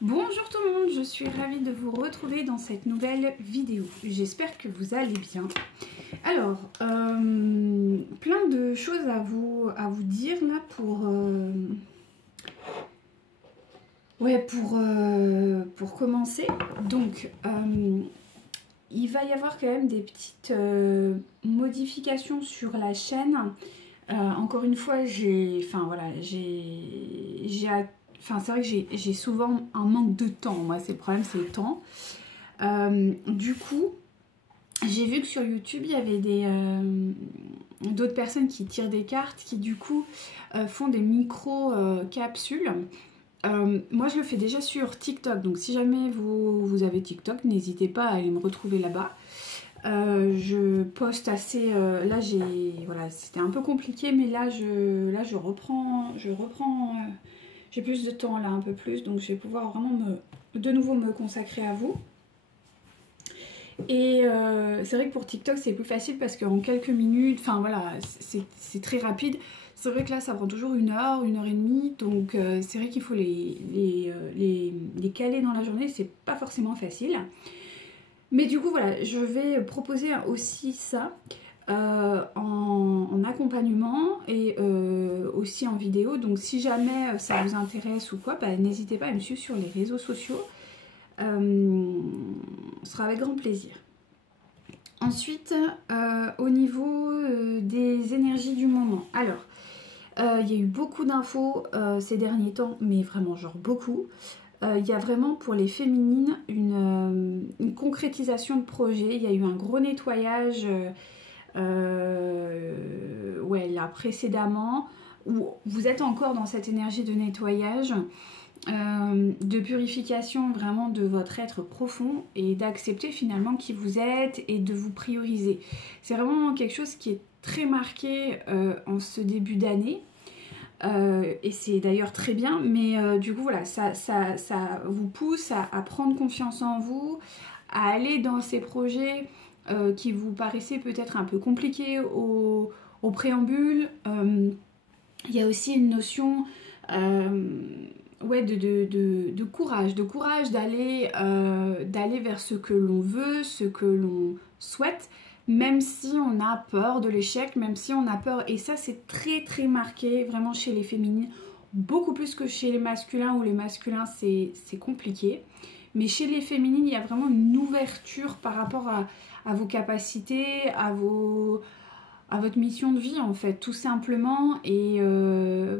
Bonjour tout le monde, je suis ravie de vous retrouver dans cette nouvelle vidéo. J'espère que vous allez bien. Alors, plein de choses à vous dire là pour commencer. Donc, il va y avoir quand même des petites modifications sur la chaîne. Encore une fois, c'est vrai que j'ai souvent un manque de temps. Moi, c'est le problème, c'est le temps. Du coup, j'ai vu que sur YouTube, il y avait d'autres personnes qui tirent des cartes, qui du coup font des micro-capsules. Moi, je le fais déjà sur TikTok. Donc, si jamais vous avez TikTok, n'hésitez pas à aller me retrouver là-bas. Je poste assez... là, voilà, c'était un peu compliqué, mais là, je reprends... j'ai plus de temps là, un peu plus, donc je vais pouvoir vraiment de nouveau me consacrer à vous. Et c'est vrai que pour TikTok c'est plus facile parce qu'en quelques minutes, enfin voilà, c'est très rapide. C'est vrai que là ça prend toujours une heure et demie, donc c'est vrai qu'il faut les caler dans la journée, c'est pas forcément facile. Mais du coup voilà, je vais proposer aussi ça en accompagnement et aussi en vidéo. Donc si jamais ça vous intéresse ou quoi, bah, n'hésitez pas à me suivre sur les réseaux sociaux. Ce sera avec grand plaisir. Ensuite, au niveau des énergies du moment. Alors, il y a eu beaucoup d'infos ces derniers temps, mais vraiment genre beaucoup. Il y a vraiment pour les féminines une concrétisation de projet. Il y a eu un gros nettoyage là précédemment, où vous êtes encore dans cette énergie de nettoyage, de purification vraiment de votre être profond et d'accepter finalement qui vous êtes et de vous prioriser. C'est vraiment quelque chose qui est très marqué en ce début d'année. Et c'est d'ailleurs très bien, mais du coup voilà, ça vous pousse à prendre confiance en vous, à aller dans ces projets qui vous paraissaient peut-être un peu compliqués au préambule. Il y a aussi une notion de courage d'aller vers ce que l'on veut, ce que l'on souhaite, même si on a peur de l'échec, même si on a peur, et ça c'est très très marqué vraiment chez les féminines, beaucoup plus que chez les masculins, où les masculins c'est compliqué, mais chez les féminines il y a vraiment une ouverture par rapport à vos capacités, à votre mission de vie en fait, tout simplement, et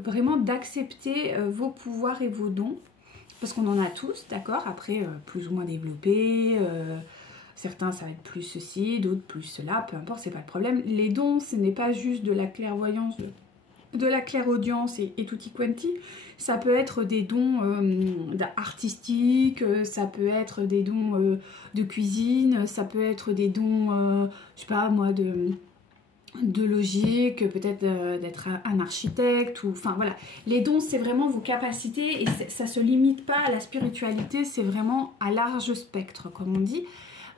vraiment d'accepter vos pouvoirs et vos dons, parce qu'on en a tous, d'accord, après plus ou moins développés, certains ça va être plus ceci, d'autres plus cela, peu importe, c'est pas le problème. Les dons, ce n'est pas juste de la clairvoyance, de la clairaudience et tutti quanti, ça peut être des dons artistiques, ça peut être des dons de cuisine, ça peut être des dons, je sais pas moi, de logique, peut-être d'être un architecte, ou enfin voilà. Les dons, c'est vraiment vos capacités, et ça se limite pas à la spiritualité, c'est vraiment à large spectre, comme on dit.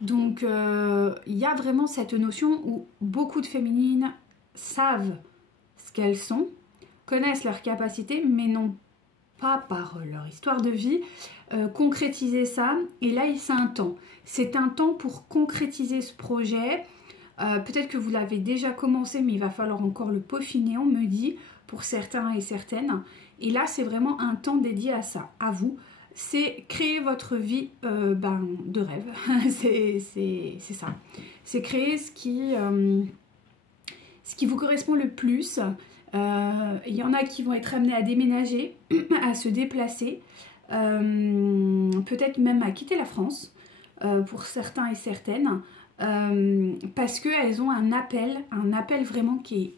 Donc il y a vraiment cette notion où beaucoup de féminines savent ce qu'elles sont, connaissent leurs capacités, mais n'ont pas, par leur histoire de vie, concrétiser ça. Et là, c'est un temps. C'est un temps pour concrétiser ce projet. Peut-être que vous l'avez déjà commencé, mais il va falloir encore le peaufiner, on me dit, pour certains et certaines. Et là, c'est vraiment un temps dédié à ça, à vous. C'est créer votre vie de rêve. c'est ça. C'est créer ce qui vous correspond le plus. Il y en a qui vont être amenés à déménager, à se déplacer, peut-être même à quitter la France, pour certains et certaines. Parce qu'elles ont un appel vraiment qui est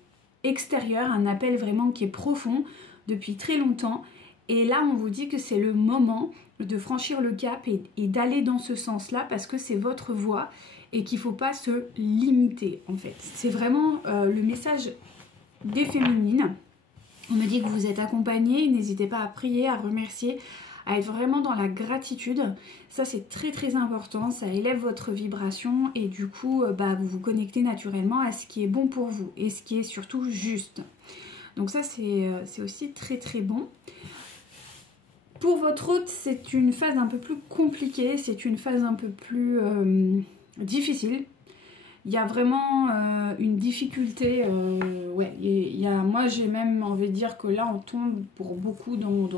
extérieur, un appel vraiment qui est profond depuis très longtemps, et là on vous dit que c'est le moment de franchir le cap et d'aller dans ce sens-là, parce que c'est votre voie et qu'il ne faut pas se limiter en fait. C'est vraiment le message des féminines. On me dit que vous êtes accompagnées, n'hésitez pas à prier, à remercier, à être vraiment dans la gratitude. Ça c'est très très important, ça élève votre vibration, et du coup vous vous connectez naturellement à ce qui est bon pour vous et ce qui est surtout juste. Donc ça c'est aussi très très bon. Pour votre hôte, c'est une phase un peu plus compliquée, c'est une phase un peu plus difficile. Il y a vraiment une difficulté, ouais, moi j'ai même envie de dire que là on tombe pour beaucoup dans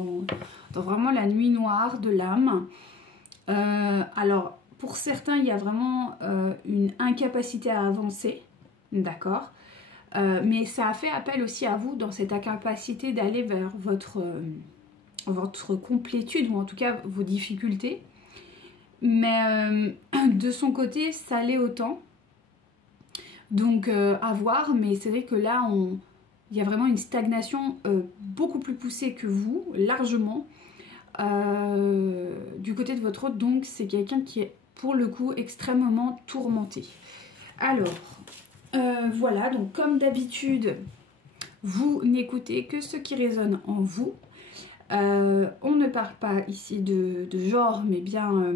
vraiment la nuit noire de l'âme. Alors pour certains il y a vraiment une incapacité à avancer, d'accord, mais ça a fait appel aussi à vous dans cette incapacité d'aller vers votre complétude ou en tout cas vos difficultés. Mais de son côté ça l'est autant. Donc à voir, mais c'est vrai que là, il y a vraiment une stagnation beaucoup plus poussée que vous, largement, du côté de votre hôte. Donc c'est quelqu'un qui est pour le coup extrêmement tourmenté. Alors, voilà, donc comme d'habitude, vous n'écoutez que ce qui résonne en vous. On ne parle pas ici de genre, mais bien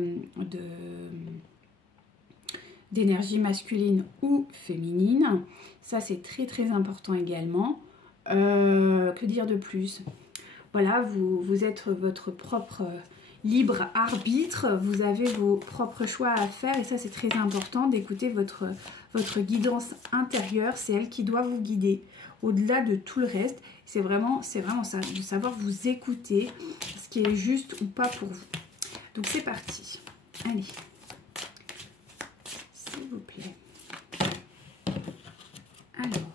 d'énergie masculine ou féminine. Ça c'est très très important également. Que dire de plus? Voilà, vous êtes votre propre libre arbitre, vous avez vos propres choix à faire et ça c'est très important d'écouter votre guidance intérieure, c'est elle qui doit vous guider au-delà de tout le reste. C'est vraiment ça, de savoir vous écouter, ce qui est juste ou pas pour vous. Donc c'est parti, allez. S'il vous plaît. Alors.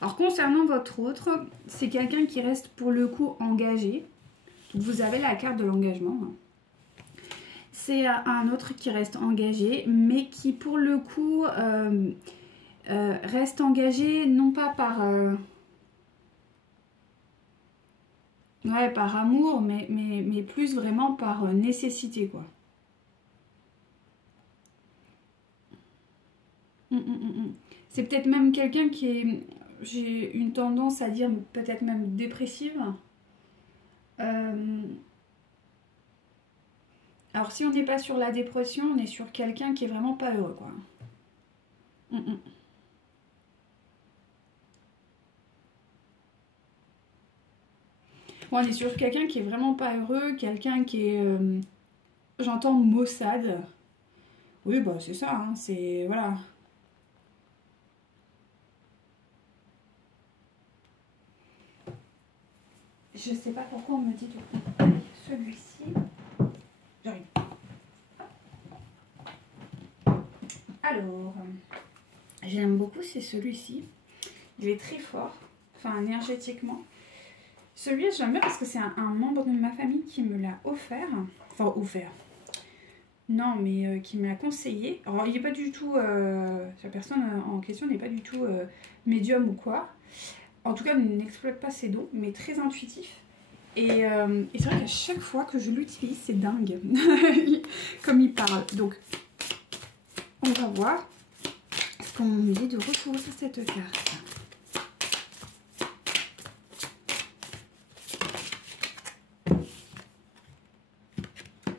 Alors concernant votre autre, c'est quelqu'un qui reste pour le coup engagé. Vous avez la carte de l'engagement. C'est un autre qui reste engagé, mais qui pour le coup reste engagé non pas par... ouais, par amour, mais plus vraiment par nécessité, quoi. C'est peut-être même quelqu'un qui est, j'ai une tendance à dire peut-être même dépressive. Alors si on n'est pas sur la dépression, on est sur quelqu'un qui est vraiment pas heureux, quoi. Bon, on est sur quelqu'un qui est vraiment pas heureux, quelqu'un qui est... j'entends maussade. Oui, bah c'est ça, hein, c'est... Voilà. Je sais pas pourquoi on me dit tout. Celui-ci... J'arrive. Alors... J'aime beaucoup, c'est celui-ci. Il est très fort, enfin énergétiquement. Celui-là, j'aime bien parce que c'est un membre de ma famille qui me l'a offert. Enfin, offert. Non, mais qui me l'a conseillé. Alors, il n'est pas du tout... la personne en question n'est pas du tout médium ou quoi. En tout cas, n'exploite pas ses dons, mais très intuitif. Et c'est vrai qu'à chaque fois que je l'utilise, c'est dingue. Comme il parle. Donc, on va voir ce qu'on me dit de recouvrir cette carte.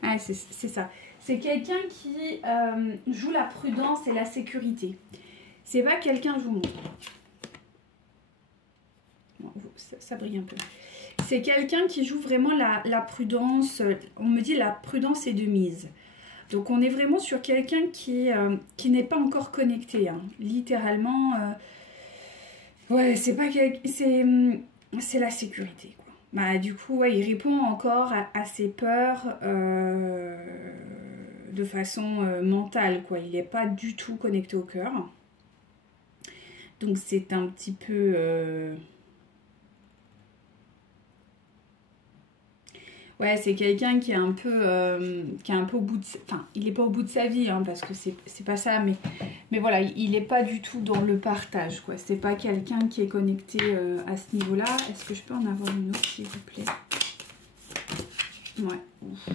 Ah, c'est ça. C'est quelqu'un qui joue la prudence et la sécurité. C'est pas quelqu'un, je vous montre. Bon, ça brille un peu. C'est quelqu'un qui joue vraiment la prudence. On me dit la prudence est de mise. Donc on est vraiment sur quelqu'un qui n'est pas encore connecté. Hein. Littéralement, ouais, c'est pas c'est la sécurité, quoi. Bah, du coup, ouais, il répond encore à ses peurs de façon mentale, quoi. Il n'est pas du tout connecté au cœur. Donc c'est un petit peu... ouais, c'est quelqu'un qui est un peu au bout de... Enfin, il n'est pas au bout de sa vie, hein, parce que c'est pas ça, mais voilà, il n'est pas du tout dans le partage, quoi. C'est pas quelqu'un qui est connecté à ce niveau-là. Est-ce que je peux en avoir une autre, s'il vous plaît? Ouais. Ouf.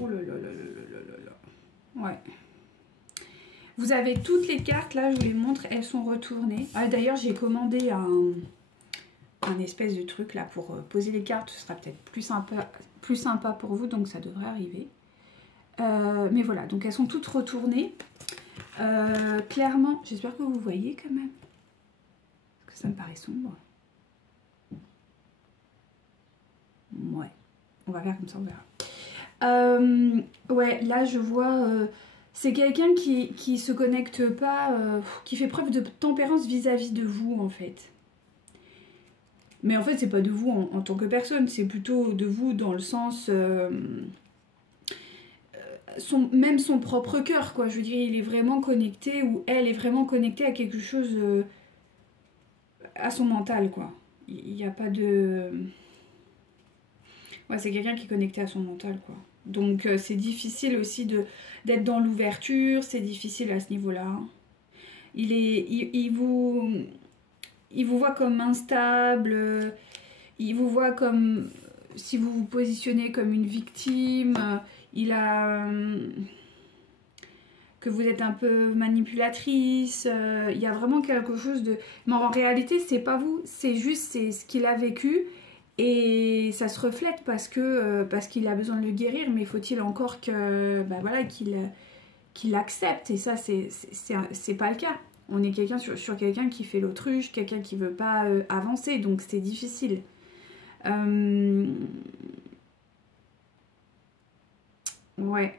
Oh là là là là là là là. Ouais. Vous avez toutes les cartes, là, je vous les montre, elles sont retournées. Ah, d'ailleurs, j'ai commandé un espèce de truc, là, pour poser les cartes. Ce sera peut-être plus sympa pour vous, donc ça devrait arriver. Mais voilà, donc elles sont toutes retournées. Clairement, j'espère que vous voyez quand même. que ça me paraît sombre. Ouais, on va faire comme ça, on verra. Ouais, là je vois, c'est quelqu'un qui se connecte pas, qui fait preuve de tempérance vis-à-vis de vous en fait. Mais en fait c'est pas de vous en tant que personne, c'est plutôt de vous dans le sens, même son propre cœur quoi. Je veux dire, il est vraiment connecté ou elle est vraiment connectée à quelque chose, à son mental quoi. Il n'y a pas de... Ouais, c'est quelqu'un qui est connecté à son mental, quoi. Donc, c'est difficile aussi d'être dans l'ouverture, c'est difficile à ce niveau-là. Il vous voit comme instable, il vous voit comme... Si vous vous positionnez comme une victime, il a... que vous êtes un peu manipulatrice, il y a vraiment quelque chose de... Mais en réalité, c'est pas vous, c'est juste c'est ce qu'il a vécu. Et ça se reflète parce qu'il a besoin de le guérir, mais faut-il encore que voilà, qu'il accepte. Et ça, c'est pas le cas. On est quelqu'un sur quelqu'un qui fait l'autruche, quelqu'un qui veut pas avancer, donc c'est difficile. Ouais.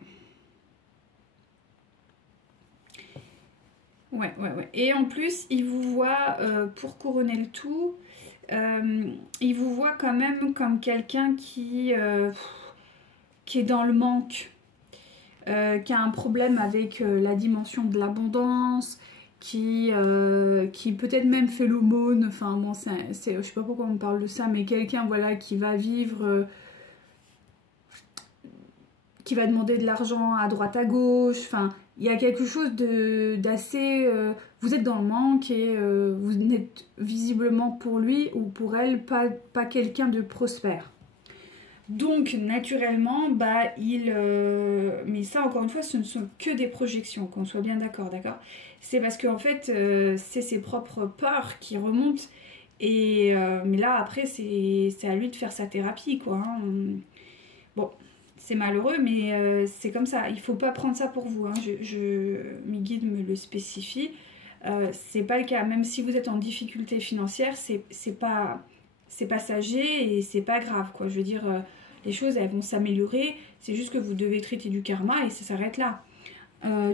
Ouais. Et en plus, il vous voit, pour couronner le tout, il vous voit quand même comme quelqu'un qui est dans le manque, qui a un problème avec la dimension de l'abondance, qui peut-être même fait l'aumône, enfin bon, je sais pas pourquoi on parle de ça, mais quelqu'un voilà qui va vivre, qui va demander de l'argent à droite à gauche, enfin il y a quelque chose d'assez... vous êtes dans le manque et vous n'êtes visiblement pour lui ou pour elle pas quelqu'un de prospère. Donc naturellement, mais ça encore une fois, ce ne sont que des projections, qu'on soit bien d'accord, d'accord? C'est parce qu'en fait, c'est ses propres peurs qui remontent. Mais là, après, c'est à lui de faire sa thérapie, quoi. Hein. Bon, c'est malheureux, mais c'est comme ça. Il faut pas prendre ça pour vous. Hein. Mes guides me le spécifient. C'est pas le cas. Même si vous êtes en difficulté financière, c'est passager et c'est pas grave, quoi. Je veux dire, les choses, elles vont s'améliorer. C'est juste que vous devez traiter du karma et ça s'arrête là.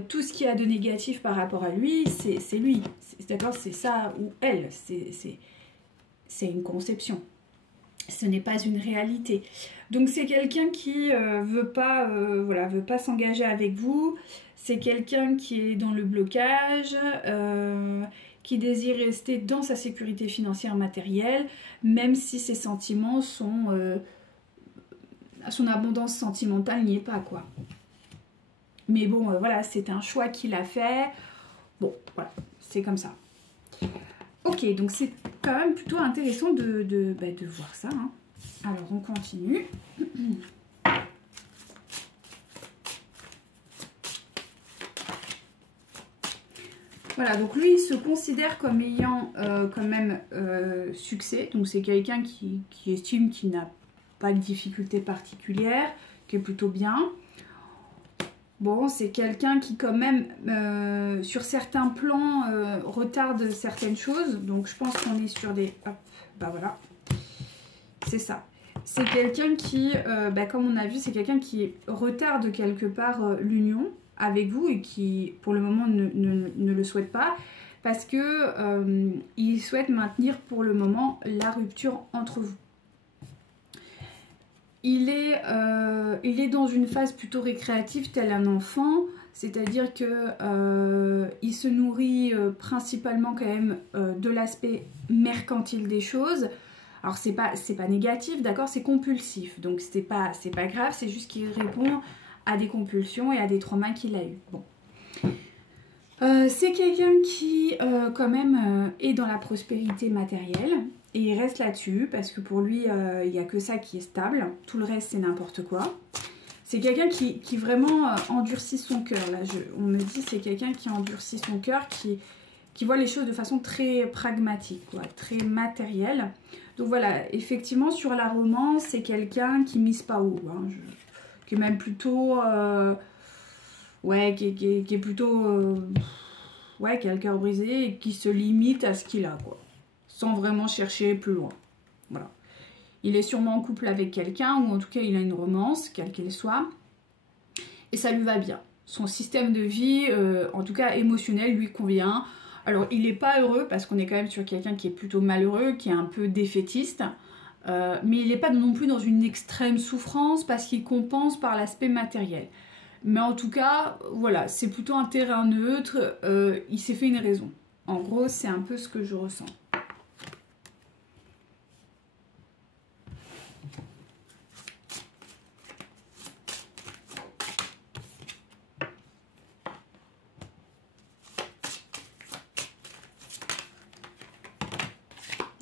Tout ce qu'il y a de négatif par rapport à lui, c'est lui. D'accord, c'est ça ou elle. C'est une conception. Ce n'est pas une réalité. Donc c'est quelqu'un qui veut pas s'engager avec vous. C'est quelqu'un qui est dans le blocage, qui désire rester dans sa sécurité financière matérielle, même si ses sentiments sont... son abondance sentimentale n'y est pas, quoi. Mais bon, voilà, c'est un choix qu'il a fait. Bon, voilà, c'est comme ça. Ok, donc c'est quand même plutôt intéressant de voir ça. Hein. Alors, on continue. Voilà, donc lui, il se considère comme ayant quand même succès. Donc, c'est quelqu'un qui estime qu'il n'a pas de difficulté particulière, qui est plutôt bien. Bon, c'est quelqu'un qui quand même, sur certains plans, retarde certaines choses. Donc, je pense qu'on est sur des... Hop, bah voilà. C'est ça. C'est quelqu'un qui, comme on a vu, c'est quelqu'un qui retarde quelque part l'union avec vous et qui, pour le moment, ne le souhaite pas. Parce que il souhaite maintenir pour le moment la rupture entre vous. Il est dans une phase plutôt récréative, tel un enfant, c'est-à-dire que il se nourrit principalement quand même de l'aspect mercantile des choses. Alors c'est pas négatif, d'accord, c'est compulsif, donc c'est pas grave, c'est juste qu'il répond à des compulsions et à des traumas qu'il a eu. Bon. C'est quelqu'un qui quand même est dans la prospérité matérielle. Et il reste là-dessus parce que pour lui, il n'y a que ça qui est stable. Tout le reste, c'est n'importe quoi. C'est quelqu'un qui vraiment endurcit son cœur. Là, on me dit c'est quelqu'un qui endurcit son cœur, qui voit les choses de façon très pragmatique, quoi, très matérielle. Donc voilà, effectivement, sur la romance, c'est quelqu'un qui mise pas haut. Hein, qui est même plutôt... qui est plutôt... qui a le cœur brisé et qui se limite à ce qu'il a, quoi. sans vraiment chercher plus loin. Voilà. Il est sûrement en couple avec quelqu'un, ou en tout cas il a une romance, quelle qu'elle soit, et ça lui va bien. Son système de vie, en tout cas émotionnel, lui convient. Alors il n'est pas heureux, parce qu'on est quand même sur quelqu'un qui est plutôt malheureux, qui est un peu défaitiste, mais il n'est pas non plus dans une extrême souffrance, parce qu'il compense par l'aspect matériel. Mais en tout cas, voilà, c'est plutôt un terrain neutre, il s'est fait une raison. En gros, c'est un peu ce que je ressens.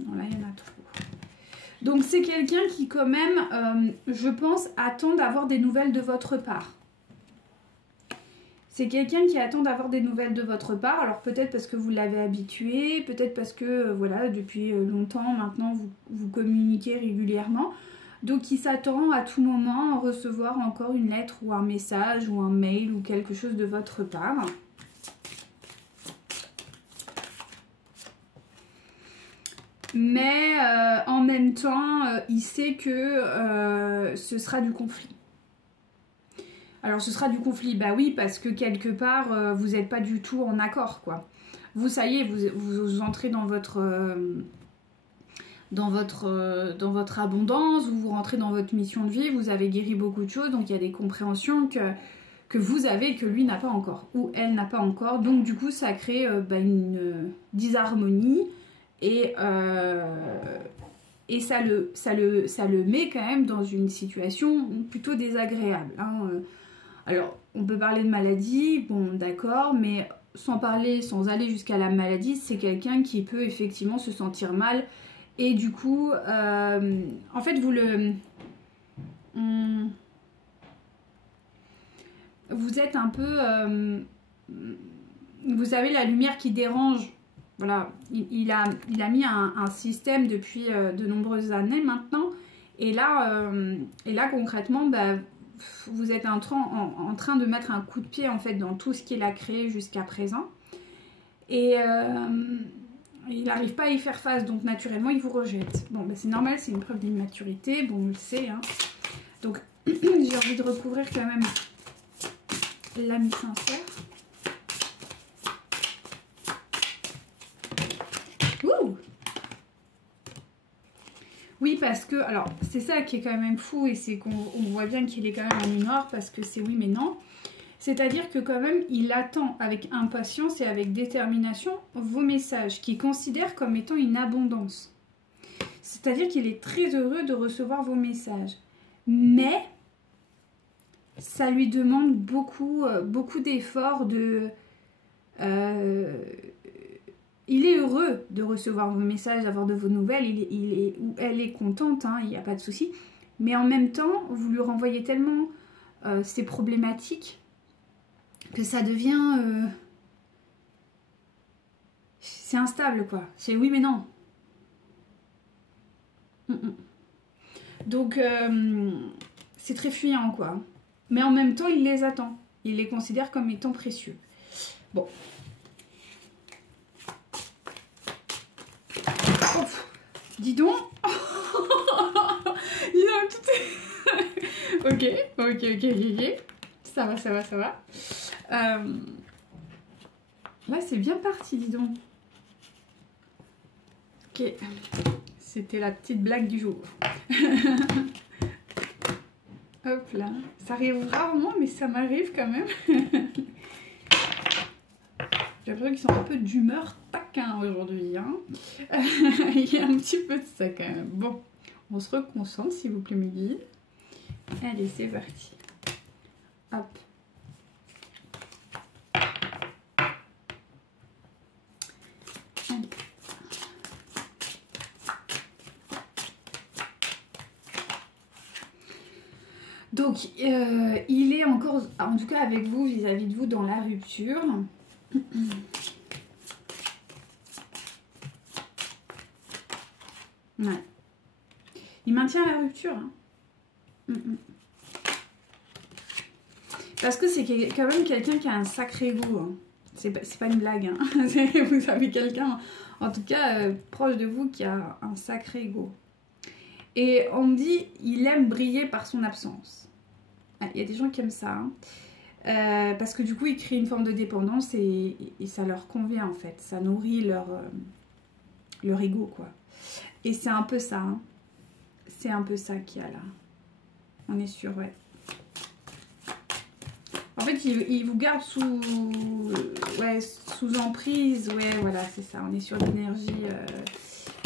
Non, là, il y en a trop. Donc, c'est quelqu'un qui, quand même, je pense, attend d'avoir des nouvelles de votre part. C'est quelqu'un qui attend d'avoir des nouvelles de votre part, alors peut-être parce que vous l'avez habitué, peut-être parce que, voilà, depuis longtemps, maintenant, vous communiquez régulièrement. Donc, il s'attend à tout moment à recevoir encore une lettre ou un message ou un mail ou quelque chose de votre part. Mais en même temps, il sait que ce sera du conflit. Alors ce sera du conflit, bah oui, parce que quelque part, vous n'êtes pas du tout en accord, quoi. Vous, ça y est, vous entrez dans votre abondance, vous rentrez dans votre mission de vie, vous avez guéri beaucoup de choses, donc il y a des compréhensions que vous avez, que lui n'a pas encore, ou elle n'a pas encore. Donc du coup, ça crée une disharmonie, et ça le met quand même dans une situation plutôt désagréable, hein. Alors, on peut parler de maladie, bon d'accord, mais sans aller jusqu'à la maladie, c'est quelqu'un qui peut effectivement se sentir mal. Et du coup, en fait, vous êtes un peu... vous avez la lumière qui dérange. Voilà, il a mis un système depuis de nombreuses années maintenant. Et là concrètement, bah, vous êtes en train de mettre un coup de pied en fait dans tout ce qu'il a créé jusqu'à présent. Et il n'arrive pas à y faire face, donc naturellement il vous rejette. Bon, bah, c'est normal, c'est une preuve d'immaturité, bon on le sait, hein. Donc j'ai envie de recouvrir quand même l'ami sincère. Ouh! Oui, parce que, alors, c'est ça qui est quand même fou, et c'est qu'on voit bien qu'il est quand même en nuit noire, parce que c'est oui mais non. C'est-à-dire que quand même, il attend avec impatience et avec détermination vos messages, qu'il considère comme étant une abondance. C'est-à-dire qu'il est très heureux de recevoir vos messages. Mais, ça lui demande beaucoup d'efforts, il est heureux de recevoir vos messages, d'avoir de vos nouvelles, elle est contente, hein, il n'y a pas de souci. Mais en même temps, vous lui renvoyez tellement ces problématiques que ça devient... c'est instable, quoi. C'est oui mais non. Donc, c'est très fuyant, quoi. Mais en même temps, il les attend. Il les considère comme étant précieux. Bon. Oh, dis donc. Ok. Ça va. Là, c'est bien parti, dis donc. Ok. C'était la petite blague du jour. Hop là. Ça arrive rarement, mais ça m'arrive quand même. J'ai l'impression qu'ils sont un peu d'humeur taquin aujourd'hui, hein. Il y a un petit peu de ça quand même. Bon, on se reconcentre, s'il vous plaît, mes guides. Allez, c'est parti. Hop. Allez. Donc, il est encore, en tout cas avec vous, vis-à-vis de vous, dans la rupture. Ouais. Il maintient la rupture, hein. Parce que c'est quand même quelqu'un qui a un sacré goût, hein. c'est pas une blague, hein. Vous avez quelqu'un, en tout cas, proche de vous qui a un sacré ego. Et on me dit, il aime briller par son absence. Il y a des gens qui aiment ça, hein. Parce que du coup, ils créent une forme de dépendance et ça leur convient en fait. Ça nourrit leur ego, quoi. Et c'est un peu ça, hein. C'est un peu ça qu'il y a là. On est sûr, ouais. En fait, il vous garde sous emprise. Ouais, voilà, c'est ça. On est sur l'énergie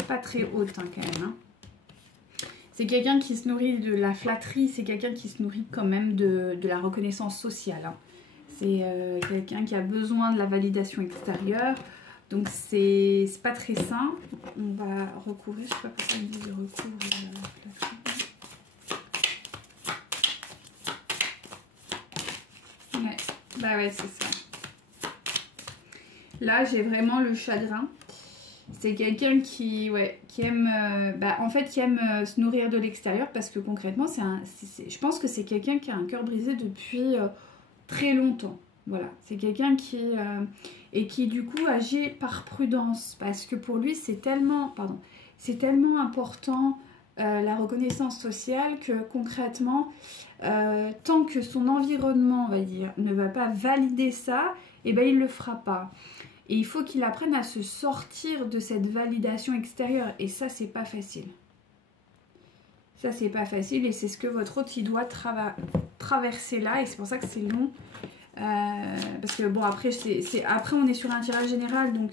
pas très haute, hein, quand même, hein. C'est quelqu'un qui se nourrit de la flatterie, c'est quelqu'un qui se nourrit quand même de la reconnaissance sociale, hein. C'est quelqu'un qui a besoin de la validation extérieure. Donc c'est pas très sain. On va recouvrir, je sais pas pourquoi il me dit de recouvrir la flatterie. Ouais, bah ouais, c'est ça. Là, j'ai vraiment le chagrin. C'est quelqu'un qui aime, en fait, qui aime se nourrir de l'extérieur parce que concrètement, je pense que c'est quelqu'un qui a un cœur brisé depuis très longtemps. Voilà, c'est quelqu'un et qui du coup agit par prudence parce que pour lui, c'est tellement important la reconnaissance sociale que concrètement, tant que son environnement, on va dire, ne va pas valider ça, eh ben, il ne le fera pas. Et il faut qu'il apprenne à se sortir de cette validation extérieure. Et ça, c'est pas facile. Ça, c'est pas facile. Et c'est ce que votre hôte, il doit traverser là. Et c'est pour ça que c'est long. Parce que bon, après, après, on est sur un tirage général. Donc,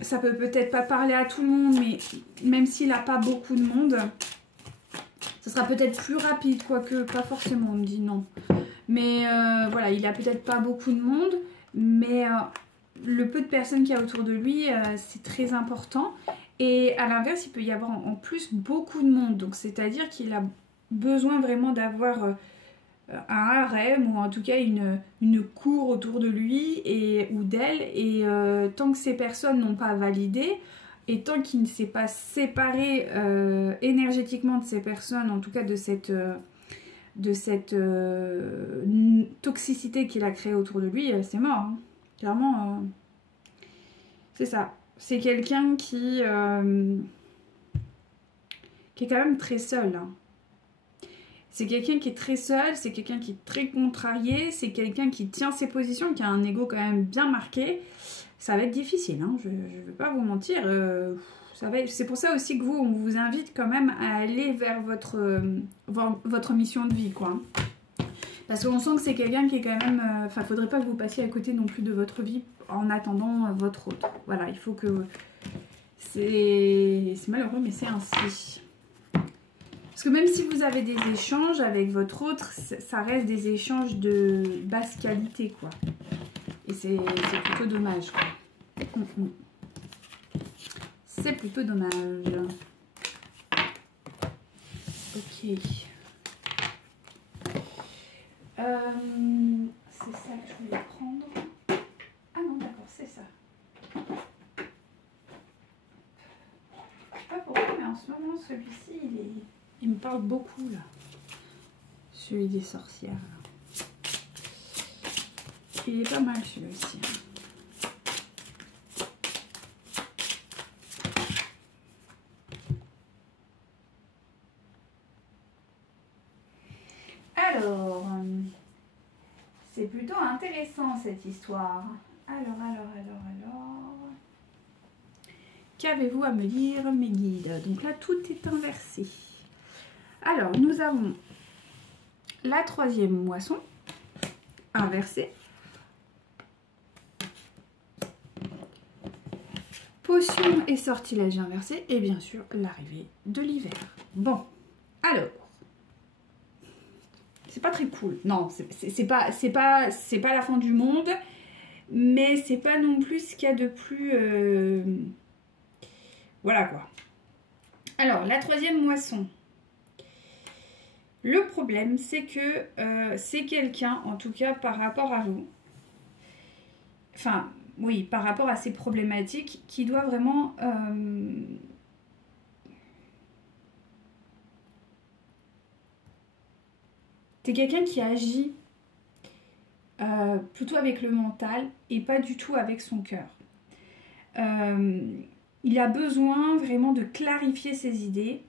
ça peut peut-être pas parler à tout le monde. Mais même s'il n'a pas beaucoup de monde, ça sera peut-être plus rapide. Quoique, pas forcément, on me dit non. Mais voilà, il a peut-être pas beaucoup de monde. Mais... le peu de personnes qu'il y a autour de lui, c'est très important. Et à l'inverse, il peut y avoir en plus beaucoup de monde. Donc, c'est-à-dire qu'il a besoin vraiment d'avoir un harem ou en tout cas une cour autour de lui ou d'elle. Et tant que ces personnes n'ont pas validé et tant qu'il ne s'est pas séparé énergétiquement de ces personnes, en tout cas de cette toxicité qu'il a créée autour de lui, c'est mort, hein. Clairement, c'est ça. C'est quelqu'un qui est quand même très seul, hein. C'est quelqu'un qui est très seul, c'est quelqu'un qui est très contrarié, c'est quelqu'un qui tient ses positions, qui a un ego quand même bien marqué. Ça va être difficile, hein, je ne vais pas vous mentir. C'est pour ça aussi que on vous invite quand même à aller vers votre mission de vie, quoi. Parce qu'on sent que c'est quelqu'un qui est quand même... Enfin, faudrait pas que vous passiez à côté non plus de votre vie en attendant votre hôte. Voilà, il faut que... C'est malheureux, mais c'est ainsi. Parce que même si vous avez des échanges avec votre hôte, ça reste des échanges de basse qualité, quoi. Et c'est plutôt dommage, quoi. C'est plutôt dommage. Ok. C'est ça que je voulais prendre. Ah non, d'accord, c'est ça. Je sais pas pourquoi, mais en ce moment, celui-ci, il me parle beaucoup, là. Celui des sorcières, là. Il est pas mal, celui-ci. Alors, c'est plutôt intéressant cette histoire. Alors. Qu'avez-vous à me dire, mes guides? Donc là, tout est inversé. Alors, nous avons la troisième moisson inversée. Potion et sortilège inversé. Et bien sûr, l'arrivée de l'hiver. Bon, alors. C'est pas très cool. Non, c'est pas la fin du monde. Mais c'est pas non plus ce qu'il y a de plus... Voilà quoi. Alors, la troisième moisson. Le problème, c'est que c'est quelqu'un, en tout cas par rapport à vous, enfin, oui, par rapport à ces problématiques, qui doit vraiment... c'est quelqu'un qui agit plutôt avec le mental et pas du tout avec son cœur. Il a besoin vraiment de clarifier ses idées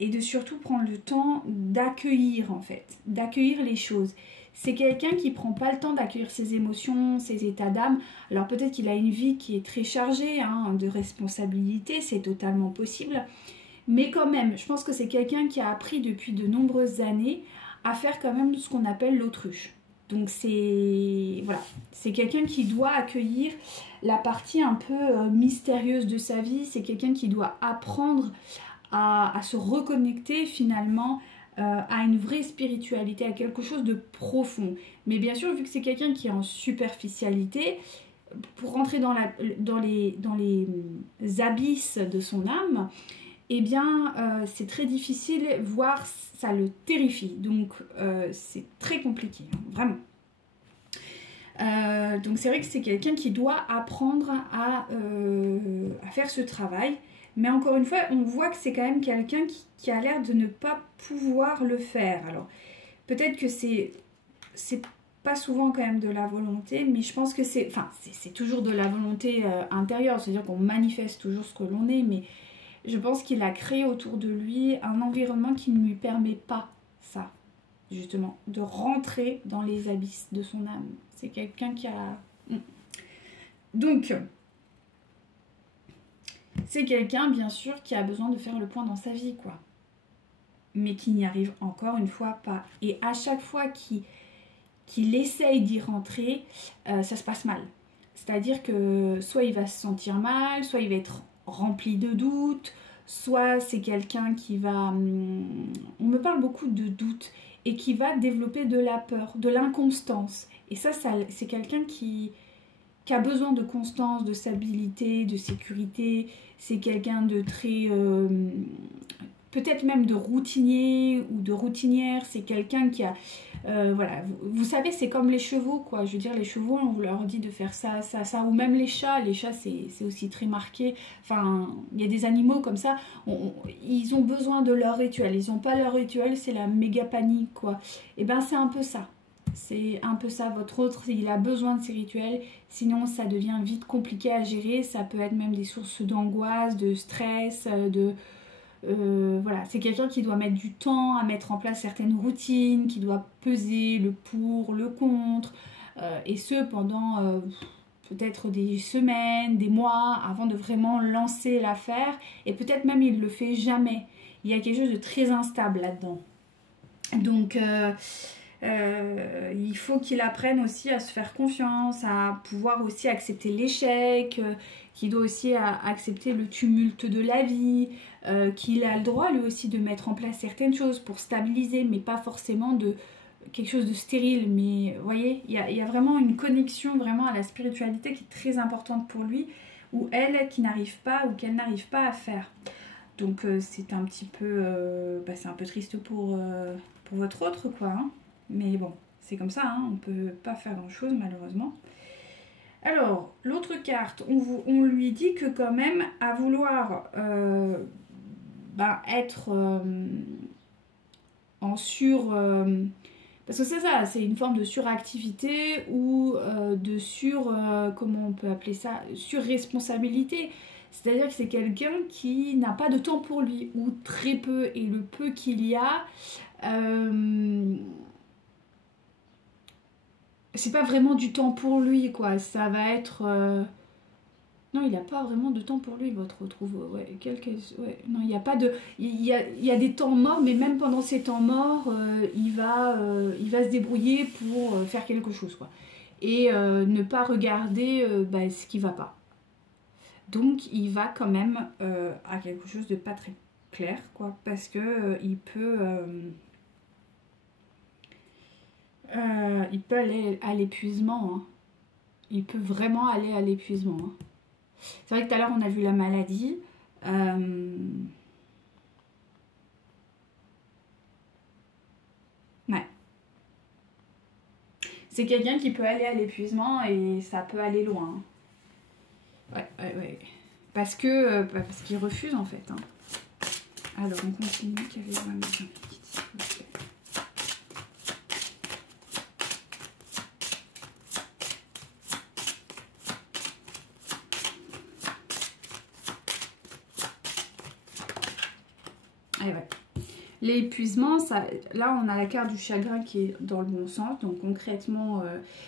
et de surtout prendre le temps d'accueillir en fait, d'accueillir les choses. C'est quelqu'un qui prend pas le temps d'accueillir ses émotions, ses états d'âme. Alors peut-être qu'il a une vie qui est très chargée de responsabilités, c'est totalement possible. Mais quand même, je pense que c'est quelqu'un qui a appris depuis de nombreuses années à faire quand même ce qu'on appelle l'autruche. Donc c'est voilà, c'est quelqu'un qui doit accueillir la partie un peu mystérieuse de sa vie. C'est quelqu'un qui doit apprendre à se reconnecter finalement à une vraie spiritualité, à quelque chose de profond. Mais bien sûr, vu que c'est quelqu'un qui est en superficialité, pour rentrer dans les abysses de son âme, eh bien c'est très difficile, voire ça le terrifie. Donc c'est très compliqué, vraiment. Donc c'est vrai que c'est quelqu'un qui doit apprendre à faire ce travail. Mais encore une fois, on voit que c'est quand même quelqu'un qui a l'air de ne pas pouvoir le faire. Alors, peut-être que c'est pas souvent quand même de la volonté, mais je pense que c'est toujours de la volonté intérieure, c'est-à-dire qu'on manifeste toujours ce que l'on est, mais je pense qu'il a créé autour de lui un environnement qui ne lui permet pas ça, justement, de rentrer dans les abysses de son âme. C'est quelqu'un qui a... Donc... c'est quelqu'un, bien sûr, qui a besoin de faire le point dans sa vie, quoi. Mais qui n'y arrive encore une fois pas. Et à chaque fois qu'il essaye d'y rentrer, ça se passe mal. C'est-à-dire que soit il va se sentir mal, soit il va être rempli de doutes, soit c'est quelqu'un qui va... on me parle beaucoup de doutes, et qui va développer de la peur, de l'inconstance. Et ça c'est quelqu'un qui a besoin de constance, de stabilité, de sécurité. C'est quelqu'un de très... peut-être même de routinier ou de routinière. C'est quelqu'un qui a... voilà, vous savez, c'est comme les chevaux, quoi. Je veux dire, les chevaux, on leur dit de faire ça, ça, ça. Ou même les chats. Les chats, c'est aussi très marqué. Enfin, il y a des animaux comme ça. Ils ont besoin de leur rituel. Ils n'ont pas leur rituel, c'est la méga panique, quoi. Et ben, c'est un peu ça. C'est un peu ça, votre autre, il a besoin de ces rituels, sinon ça devient vite compliqué à gérer, ça peut être même des sources d'angoisse, de stress, voilà, c'est quelqu'un qui doit mettre du temps à mettre en place certaines routines, qui doit peser le pour, le contre, et ce pendant peut-être des semaines, des mois, avant de vraiment lancer l'affaire, et peut-être même il ne le fait jamais. Il y a quelque chose de très instable là-dedans. Donc... il faut qu'il apprenne aussi à se faire confiance, à pouvoir aussi accepter l'échec, qu'il doit aussi accepter le tumulte de la vie, qu'il a le droit lui aussi de mettre en place certaines choses pour stabiliser, mais pas forcément de quelque chose de stérile. Mais vous voyez, il y a vraiment une connexion vraiment à la spiritualité qui est très importante pour lui, ou elle qui n'arrive pas, ou qu'elle n'arrive pas à faire. Donc c'est un petit peu, c'est un peu triste pour votre autre, quoi, hein. Mais bon, c'est comme ça, hein, on peut pas faire grand chose malheureusement. Alors, l'autre carte, on lui dit que quand même, à vouloir être en sur... parce que c'est ça, c'est une forme de suractivité ou de comment on peut appeler ça, surresponsabilité. C'est-à-dire que c'est quelqu'un qui n'a pas de temps pour lui, ou très peu, et le peu qu'il y a... c'est pas vraiment du temps pour lui, quoi. Ça va être... Non, il n'a pas vraiment de temps pour lui, votre retrouve. Ouais, ouais. Non, il n'y a pas de... Il y a des temps morts, mais même pendant ces temps morts, il va se débrouiller pour faire quelque chose, quoi. Et ne pas regarder ce qui va pas. Donc, il va quand même à quelque chose de pas très clair, quoi. Parce que il peut aller à l'épuisement, hein. Il peut vraiment aller à l'épuisement, hein. C'est vrai que tout à l'heure on a vu la maladie. Ouais. C'est quelqu'un qui peut aller à l'épuisement et ça peut aller loin. Ouais. Parce qu'il refuse en fait, hein. Alors on continue. Qu'avez-vous à mettre un petit s'il vous plaît. Ah ouais. L'épuisement, là on a la carte du chagrin qui est dans le bon sens. Donc concrètement,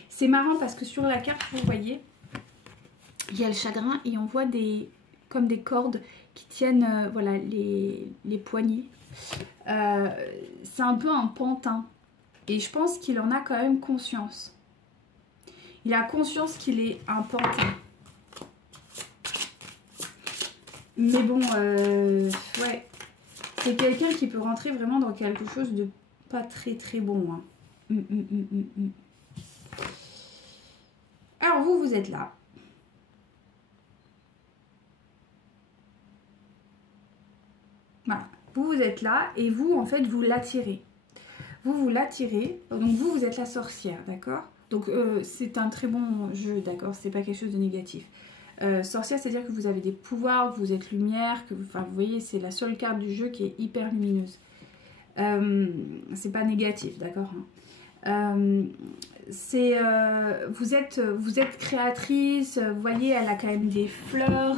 c'est marrant parce que sur la carte, vous voyez, il y a le chagrin et on voit comme des cordes qui tiennent voilà, les poignets. C'est un peu un pantin. Et je pense qu'il en a quand même conscience. Il a conscience qu'il est un pantin. Mais bon, ouais. C'est quelqu'un qui peut rentrer vraiment dans quelque chose de pas très très bon. Hein. Alors vous êtes là. Voilà. Vous êtes là et vous, en fait, vous l'attirez. Vous l'attirez. Donc vous êtes la sorcière, d'accord? Donc c'est un très bon jeu, d'accord? C'est pas quelque chose de négatif. Sorcière, c'est-à-dire que vous avez des pouvoirs, que vous êtes lumière, que vous voyez, c'est la seule carte du jeu qui est hyper lumineuse. C'est pas négatif, d'accord, hein. Vous êtes créatrice, vous voyez, elle a quand même des fleurs,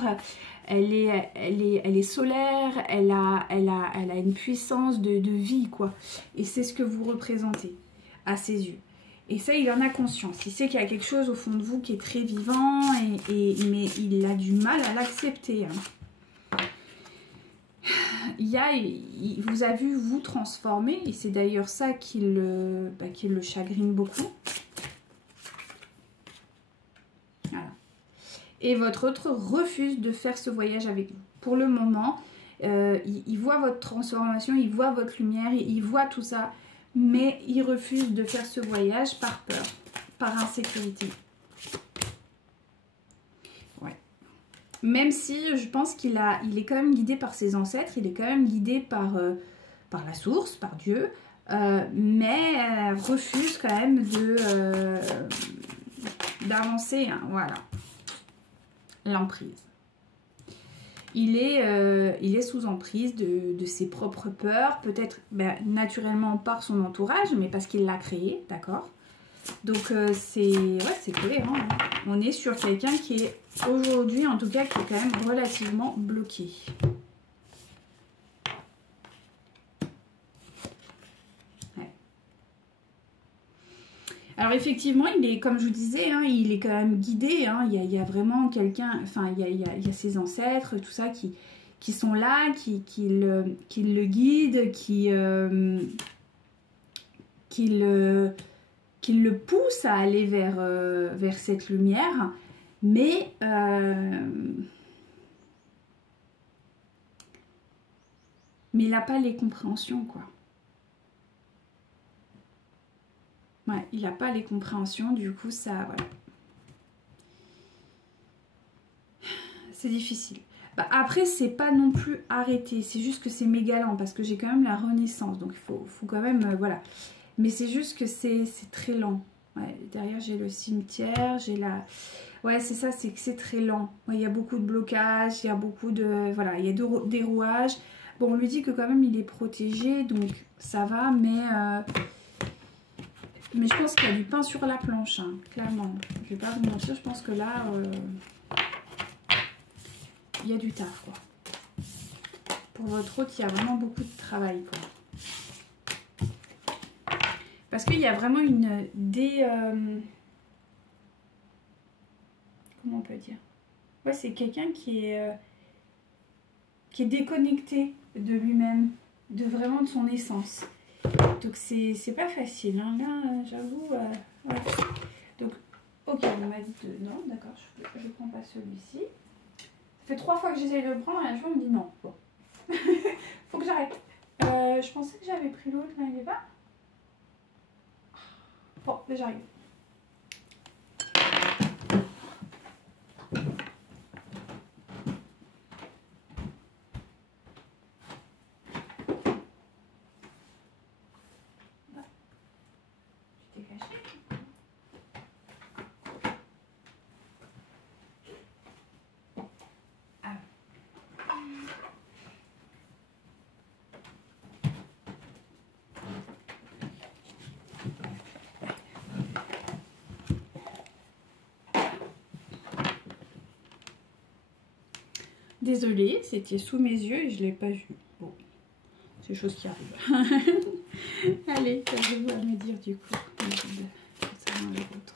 elle est solaire, elle a une puissance de vie, quoi. Et c'est ce que vous représentez à ses yeux. Et ça, il en a conscience. Il sait qu'il y a quelque chose au fond de vous qui est très vivant, mais il a du mal à l'accepter. Il vous a vu vous transformer, et c'est d'ailleurs ça qui le chagrine beaucoup. Voilà. Et votre autre refuse de faire ce voyage avec vous. Pour le moment, il voit votre transformation, il voit votre lumière, il voit tout ça. Mais il refuse de faire ce voyage par peur, par insécurité. Ouais. Même si je pense il est quand même guidé par ses ancêtres, il est quand même guidé par la source, par Dieu, mais refuse quand même d'avancer, hein, voilà. L'emprise. Il est sous emprise de ses propres peurs, peut-être naturellement par son entourage, mais parce qu'il l'a créé, d'accord? Donc c'est cohérent. Hein. On est sur quelqu'un qui est aujourd'hui, en tout cas, qui est quand même relativement bloqué. Ouais. Alors effectivement, il est, comme je vous disais, hein, il est quand même guidé. Hein. Il y a vraiment quelqu'un, enfin il y a ses ancêtres, tout ça qui sont là, qui le guident, qui le poussent à aller vers cette lumière. Mais il n'a pas les compréhensions, quoi. Ouais, il n'a pas les compréhensions, du coup, ça, voilà. C'est difficile. Bah, après, c'est pas non plus arrêté, c'est juste que c'est méga lent, parce que j'ai quand même la renaissance, donc il faut quand même, voilà. Mais c'est juste que c'est très lent. Ouais, derrière, j'ai le cimetière, j'ai la... Ouais, c'est ça, c'est que c'est très lent. Ouais, il y a beaucoup de blocages, il y a beaucoup de... Voilà, il y a des rouages. Bon, on lui dit que quand même, il est protégé, donc ça va, mais je pense qu'il y a du pain sur la planche, hein, clairement. Je vais pas vous mentir, je pense que là, il y a du taf, quoi. Pour votre hôte, il y a vraiment beaucoup de travail, quoi. Parce qu'il y a vraiment comment on peut dire? Ouais, c'est quelqu'un qui est déconnecté de lui-même, de son essence. Donc c'est pas facile, hein. Là, j'avoue. Ouais. Donc, ok, on m'a dit de... Non, d'accord, je prends pas celui-ci. Ça fait 3 fois que j'essaye de le prendre et un jour on me dit non. Bon. Faut que j'arrête. Je pensais que j'avais pris l'autre, là, il est pas. Bon, là j'arrive. Désolée, c'était sous mes yeux et je ne l'ai pas vu. Bon. c'est des choses qui arrivent. Allez, qu'avez-vous à me dire du coup concernant les vôtres?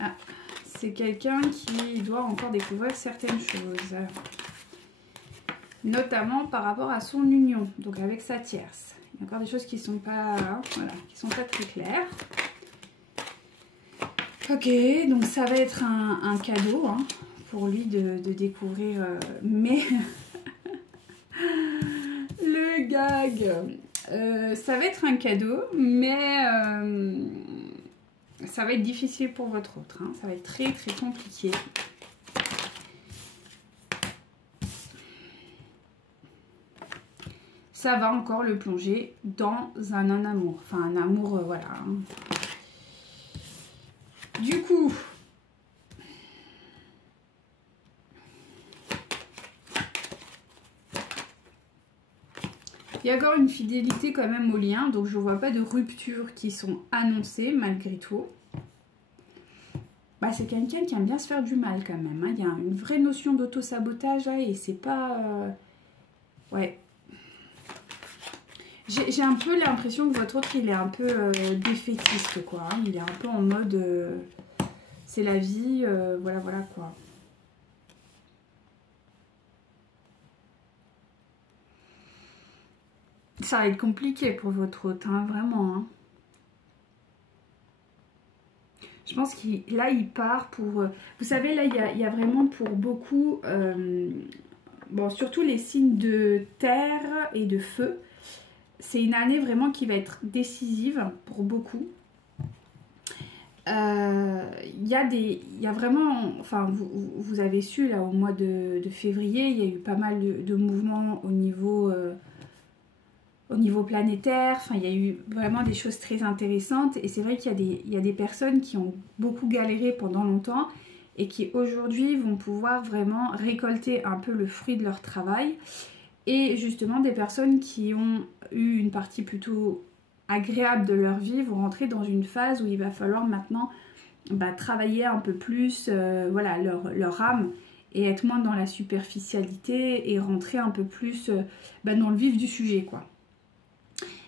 Ah, c'est quelqu'un qui doit encore découvrir certaines choses. Notamment par rapport à son union, donc avec sa tierce. Il y a encore des choses qui sont pas, voilà, qui sont pas très claires. Ok, donc ça va être un cadeau hein, pour lui de découvrir, mais le gag, ça va être un cadeau, mais ça va être difficile pour votre autre, hein, ça va être très très compliqué. Ça va encore le plonger dans un amour. Enfin, un amour, voilà. Du coup, il y a encore une fidélité quand même au lien. Donc, je ne vois pas de ruptures qui sont annoncées malgré tout. Bah, c'est quelqu'un qui aime bien se faire du mal quand même. Hein. Il y a une vraie notion d'auto-sabotage là, et c'est pas... Ouais. J'ai un peu l'impression que votre autre, il est un peu défaitiste, quoi. Hein. Il est un peu en mode... c'est la vie, voilà, voilà, quoi. Ça va être compliqué pour votre autre, hein, vraiment. Hein. Je pense qu'il il part pour... vous savez, là, il y a vraiment pour beaucoup... bon, surtout les signes de terre et de feu. C'est une année vraiment qui va être décisive pour beaucoup. Il y a vraiment... Enfin, vous avez su, là, au mois de février, il y a eu pas mal de mouvements au niveau planétaire. Enfin, il y a eu vraiment des choses très intéressantes. Et c'est vrai qu'il y a des personnes qui ont beaucoup galéré pendant longtemps et qui aujourd'hui vont pouvoir vraiment récolter un peu le fruit de leur travail. Et justement, des personnes qui ont eu une partie plutôt agréable de leur vie vont rentrer dans une phase où il va falloir maintenant travailler un peu plus voilà, leur âme et être moins dans la superficialité et rentrer un peu plus dans le vif du sujet, quoi.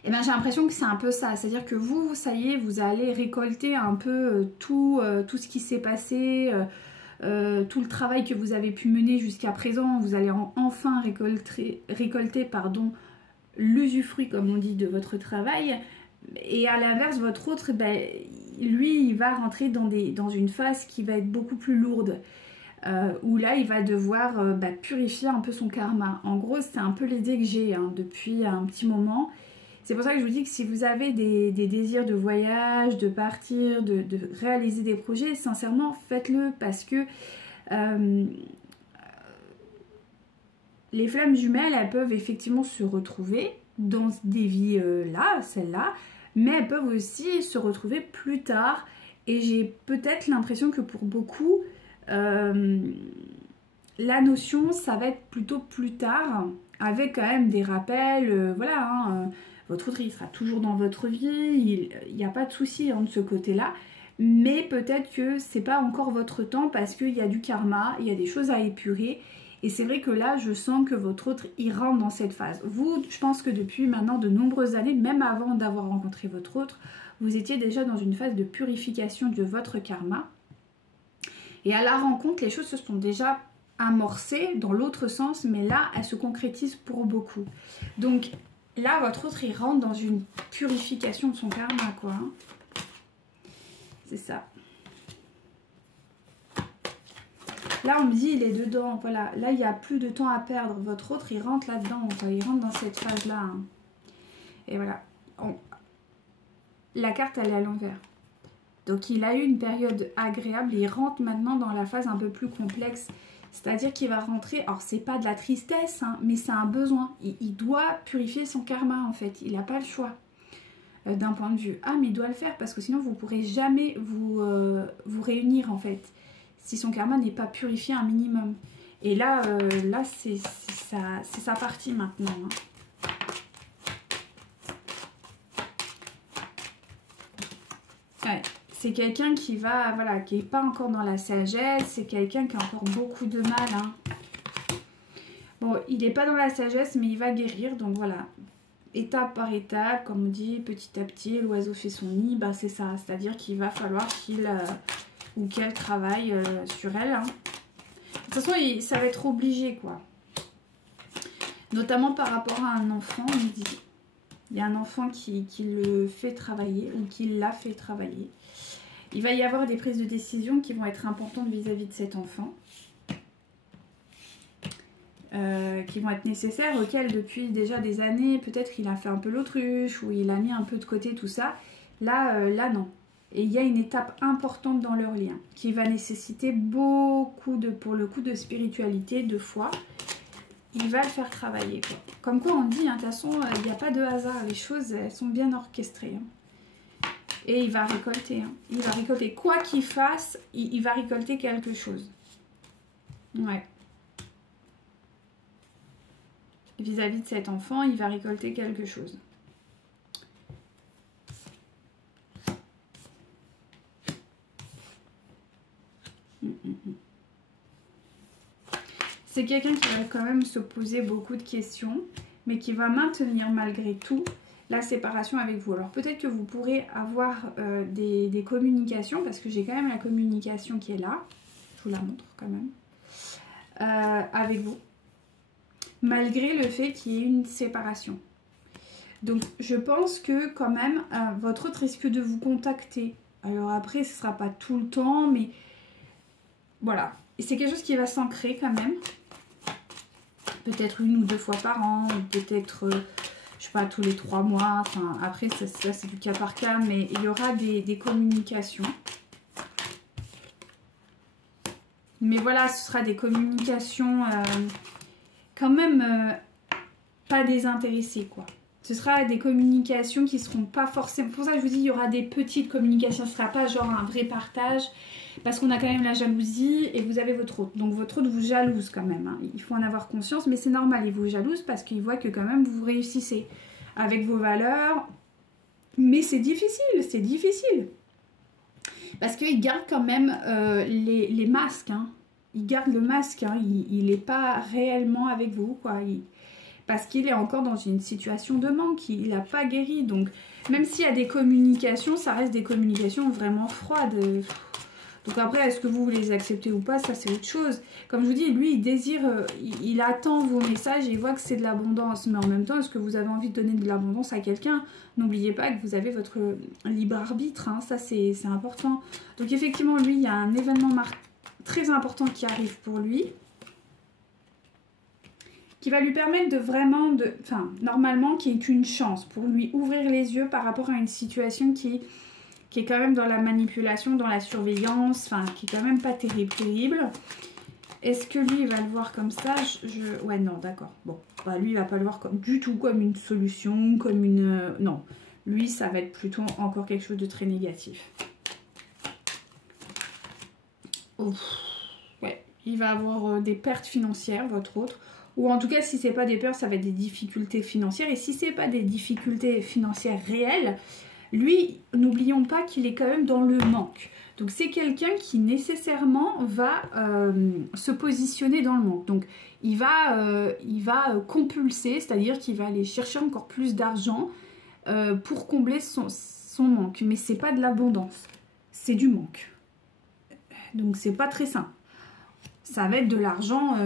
Et j'ai l'impression que c'est un peu ça, c'est-à-dire que vous, ça y est, vous allez récolter un peu tout ce qui s'est passé, tout le travail que vous avez pu mener jusqu'à présent. Vous allez enfin récolter l'usufruit, comme on dit, de votre travail. Et à l'inverse, votre autre, lui, il va rentrer dans une phase qui va être beaucoup plus lourde. Où là, il va devoir purifier un peu son karma. En gros, c'est un peu l'idée que j'ai depuis un petit moment. C'est pour ça que je vous dis que si vous avez des désirs de voyage, de partir, de réaliser des projets, sincèrement, faites-le parce que les flammes jumelles, elles peuvent effectivement se retrouver dans des vies là, celle-là, mais elles peuvent aussi se retrouver plus tard. Et j'ai peut-être l'impression que pour beaucoup, la notion, ça va être plutôt plus tard, avec quand même des rappels, voilà, hein, votre autre, il sera toujours dans votre vie, il n'y a pas de souci de ce côté-là, mais peut-être que c'est pas encore votre temps parce qu'il y a du karma, il y a des choses à épurer. Et c'est vrai que là, je sens que votre autre, il rentre dans cette phase. Vous, je pense que depuis maintenant de nombreuses années, même avant d'avoir rencontré votre autre, vous étiez déjà dans une phase de purification de votre karma. Et à la rencontre, les choses se sont déjà amorcées dans l'autre sens, mais là, elles se concrétisent pour beaucoup. Donc là, votre autre, il rentre dans une purification de son karma, quoi. Hein. C'est ça. Là, on me dit, il est dedans. Voilà, là, il n'y a plus de temps à perdre. Votre autre, il rentre là-dedans. Enfin, il rentre dans cette phase-là. Hein. Et voilà. La carte, elle est à l'envers. Donc, il a eu une période agréable. Il rentre maintenant dans la phase un peu plus complexe. C'est-à-dire qu'il va rentrer... Alors, c'est pas de la tristesse, hein, mais c'est un besoin. Il doit purifier son karma, en fait. Il n'a pas le choix. D'un point de vue. Ah, mais il doit le faire parce que sinon, vous ne pourrez jamais vous réunir, en fait. Si son karma n'est pas purifié un minimum. Et là, là c'est sa partie maintenant. Hein. Ouais, c'est quelqu'un qui va, voilà, qui n'est pas encore dans la sagesse. C'est quelqu'un qui a encore beaucoup de mal. Hein. Bon, il n'est pas dans la sagesse, mais il va guérir. Donc voilà, étape par étape, comme on dit, petit à petit, l'oiseau fait son nid. Bah, c'est ça, c'est-à-dire qu'il va falloir qu'il ou qu'elle travaille sur elle. Hein. De toute façon, ça va être obligé, quoi. Notamment par rapport à un enfant, on dit. Il y a un enfant qui le fait travailler ou qui l'a fait travailler. Il va y avoir des prises de décision qui vont être importantes vis-à-vis de cet enfant. Qui vont être nécessaires, auxquelles depuis déjà des années, peut-être il a fait un peu l'autruche ou il a mis un peu de côté tout ça. Là, là non. Et il y a une étape importante dans leur lien qui va nécessiter beaucoup pour le coup de spiritualité, de foi. Il va le faire travailler, quoi. Comme quoi on dit, hein, de toute façon, il n'y a pas de hasard. Les choses, elles sont bien orchestrées. Hein. Et il va récolter. Hein. Il va récolter. Quoi qu'il fasse, il va récolter quelque chose. Ouais. Vis-à-vis de cet enfant, il va récolter quelque chose. C'est quelqu'un qui va quand même se poser beaucoup de questions, mais qui va maintenir malgré tout la séparation avec vous. Alors peut-être que vous pourrez avoir des communications, parce que j'ai quand même la communication qui est là. Je vous la montre quand même. Avec vous. Malgré le fait qu'il y ait une séparation. Donc je pense que quand même, votre autre risque de vous contacter. Alors après, ce ne sera pas tout le temps, mais voilà. C'est quelque chose qui va s'ancrer quand même. Peut-être 1 ou 2 fois par an, peut-être, je sais pas, tous les 3 mois. Enfin, après, ça c'est du cas par cas, mais il y aura des communications. Mais voilà, ce sera des communications quand même pas désintéressées, quoi. Ce sera des communications qui seront pas forcément... Pour ça, je vous dis, il y aura des petites communications. Ce ne sera pas genre un vrai partage. Parce qu'on a quand même la jalousie et vous avez votre hôte. Donc votre hôte vous jalouse quand même. Hein. Il faut en avoir conscience. Mais c'est normal, il vous jalouse parce qu'il voit que quand même vous réussissez avec vos valeurs. Mais c'est difficile, c'est difficile. Parce qu'il garde quand même les masques. Hein. Il garde le masque. Hein. Il n'est pas réellement avec vous, quoi. Parce qu'il est encore dans une situation de manque, il n'a pas guéri. Donc, même s'il y a des communications, ça reste des communications vraiment froides. Donc après, est-ce que vous les acceptez ou pas, ça c'est autre chose. Comme je vous dis, lui, il désire, il attend vos messages et il voit que c'est de l'abondance. Mais en même temps, est-ce que vous avez envie de donner de l'abondance à quelqu'un? N'oubliez pas que vous avez votre libre arbitre, hein, ça c'est important. Donc effectivement, lui, il y a un événement très important qui arrive pour lui. Qui va lui permettre de vraiment, normalement, qui est une chance pour lui ouvrir les yeux par rapport à une situation qui est quand même dans la manipulation, dans la surveillance, enfin, qui est quand même pas terrible. Est-ce que lui, il va le voir comme ça? Ouais, non, d'accord. Bon, bah, lui, il va pas le voir du tout comme une solution, comme une... non, lui, ça va être plutôt encore quelque chose de très négatif. Ouf. Ouais, il va avoir des pertes financières, votre autre. Ou en tout cas, si c'est pas des peurs, ça va être des difficultés financières. Et si c'est pas des difficultés financières réelles, lui, n'oublions pas qu'il est quand même dans le manque. Donc c'est quelqu'un qui nécessairement va se positionner dans le manque. Donc il va compulser, c'est-à-dire qu'il va aller chercher encore plus d'argent pour combler son manque. Mais c'est pas de l'abondance, c'est du manque. Donc c'est pas très sain. Ça va être de l'argent...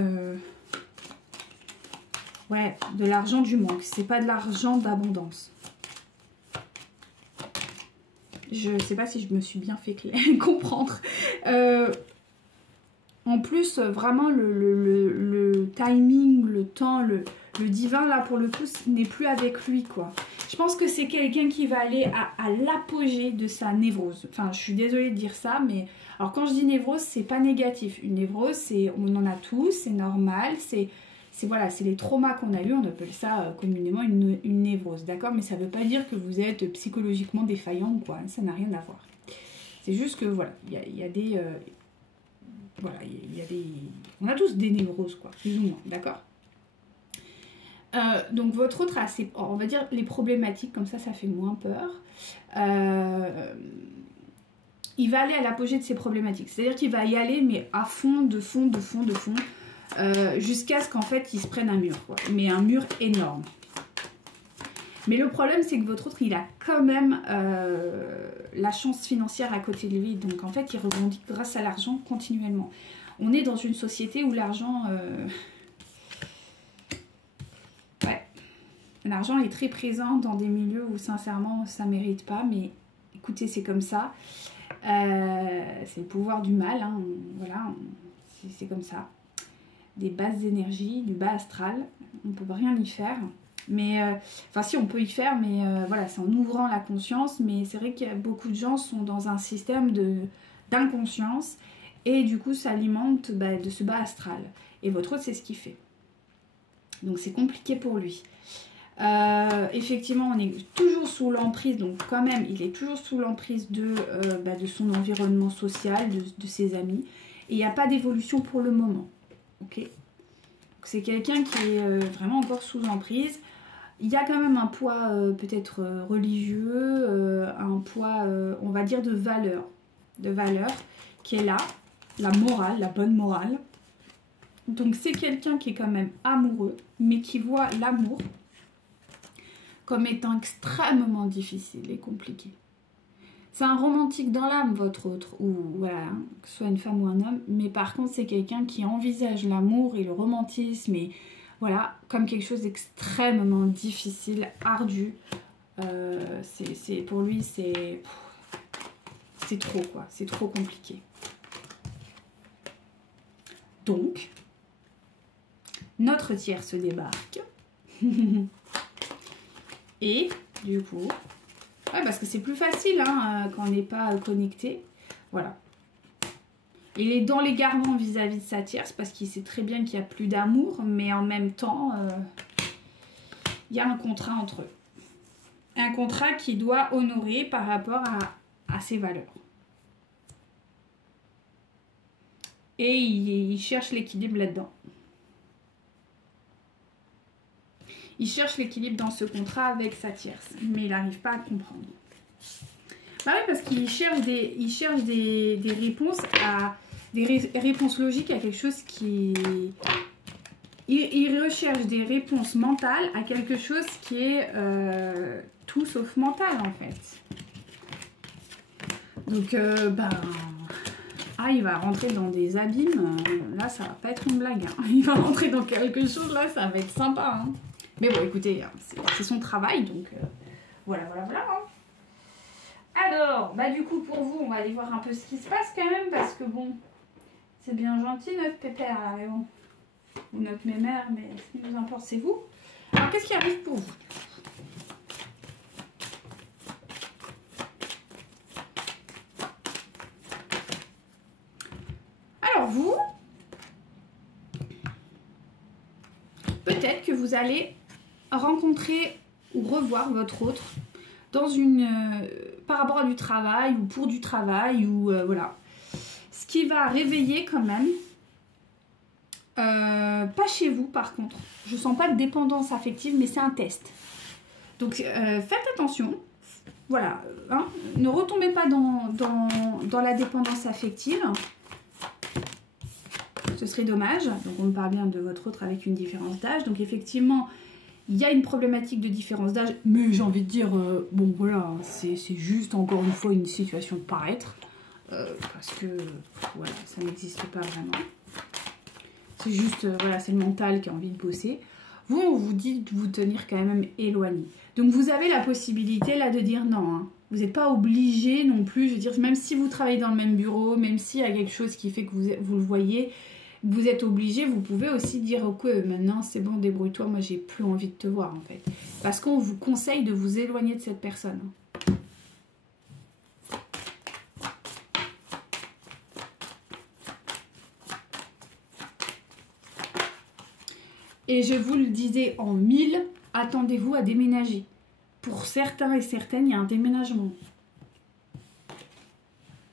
ouais, de l'argent du manque. C'est pas de l'argent d'abondance. Je ne sais pas si je me suis bien fait comprendre. En plus, vraiment, le timing, le temps, le divin, là, pour le coup, n'est plus avec lui, quoi. Je pense que c'est quelqu'un qui va aller à l'apogée de sa névrose. Enfin, je suis désolée de dire ça, mais... Alors, quand je dis névrose, c'est pas négatif. Une névrose, on en a tous, c'est normal, c'est voilà, c'est les traumas qu'on a eu, on appelle ça communément une névrose, d'accord? Mais ça ne veut pas dire que vous êtes psychologiquement défaillant ou quoi, ça n'a rien à voir. C'est juste que voilà, il y a des... voilà, il y a des... On a tous des névroses, quoi, plus ou moins, d'accord? Donc votre autre a ses, on va dire les problématiques, comme ça fait moins peur. Il va aller à l'apogée de ses problématiques, c'est-à-dire qu'il va y aller, mais à fond, de fond. jusqu'à ce qu'en fait il se prenne un mur, quoi. Mais un mur énorme. Mais le problème, c'est que votre autre, il a quand même la chance financière à côté de lui. Donc en fait, il rebondit grâce à l'argent continuellement. On est dans une société où l'argent... ouais. L'argent est très présent dans des milieux où sincèrement, ça ne mérite pas. Mais écoutez, c'est comme ça. C'est le pouvoir du mal. Hein. Voilà, c'est comme ça. Des basses énergies, du bas astral. On ne peut rien y faire. Mais, enfin si on peut y faire, mais voilà, c'est en ouvrant la conscience. Mais c'est vrai qu'il y a beaucoup de gens sont dans un système d'inconscience. Et du coup, ça alimente de ce bas astral. Et votre autre, c'est ce qu'il fait. Donc c'est compliqué pour lui. Effectivement, on est toujours sous l'emprise. Donc quand même, il est toujours sous l'emprise de son environnement social, de ses amis. Et il n'y a pas d'évolution pour le moment. Ok. C'est quelqu'un qui est vraiment encore sous emprise. Il y a quand même un poids peut-être religieux, un poids, on va dire, de valeur qui est là, la morale, la bonne morale. Donc c'est quelqu'un qui est quand même amoureux, mais qui voit l'amour comme étant extrêmement difficile et compliqué. C'est un romantique dans l'âme, votre autre, ou voilà, que ce soit une femme ou un homme, mais par contre c'est quelqu'un qui envisage l'amour et le romantisme et voilà, comme quelque chose d'extrêmement difficile, ardu. Pour lui, c'est trop, quoi. C'est trop compliqué. Donc, notre tierce se débarque. Et, du coup... Ouais, parce que c'est plus facile hein, quand on n'est pas connecté. Voilà. Il est dans l'égarement vis-à-vis de sa tierce parce qu'il sait très bien qu'il n'y a plus d'amour, mais en même temps, il y a un contrat entre eux. Un contrat qu'il doit honorer par rapport à ses valeurs. Et il cherche l'équilibre là-dedans. Il cherche l'équilibre dans ce contrat avec sa tierce, mais il n'arrive pas à comprendre. Bah oui, parce qu'il cherche des réponses à... des réponses logiques à quelque chose qui... Il recherche des réponses mentales à quelque chose qui est tout sauf mental en fait. Donc, il va rentrer dans des abîmes. Là, ça va pas être une blague. Hein. Il va rentrer dans quelque chose, là, ça va être sympa. Hein. Mais bon, écoutez, c'est son travail, donc voilà. Hein. Alors, du coup, pour vous, on va aller voir un peu ce qui se passe quand même, parce que bon, c'est bien gentil notre pépère, là, mais bon, ou notre mémère, mais ce qui nous importe, c'est vous. Alors, qu'est-ce qui arrive pour vous? Alors, vous, peut-être que vous allez rencontrer ou revoir votre autre dans par rapport à du travail ou pour du travail ou voilà. Ce qui va réveiller quand même, pas chez vous par contre, je sens pas de dépendance affective mais c'est un test. Donc faites attention, voilà, hein, ne retombez pas dans la dépendance affective. Ce serait dommage. Donc on me parle bien de votre autre avec une différence d'âge. Donc effectivement, il y a une problématique de différence d'âge. Mais j'ai envie de dire, bon voilà, c'est juste encore une fois une situation de paraître. Parce que voilà, ça n'existe pas vraiment. C'est juste, voilà, c'est le mental qui a envie de bosser. Vous, on vous dit de vous tenir quand même éloigné. Donc vous avez la possibilité là de dire non. Hein. Vous n'êtes pas obligé non plus. Je veux dire, même si vous travaillez dans le même bureau, même s'il y a quelque chose qui fait que vous le voyez, vous êtes obligé, vous pouvez aussi dire ok, maintenant c'est bon, débrouille-toi, moi j'ai plus envie de te voir en fait. Parce qu'on vous conseille de vous éloigner de cette personne. Et je vous le disais en 1000, attendez-vous à déménager. Pour certains et certaines, il y a un déménagement.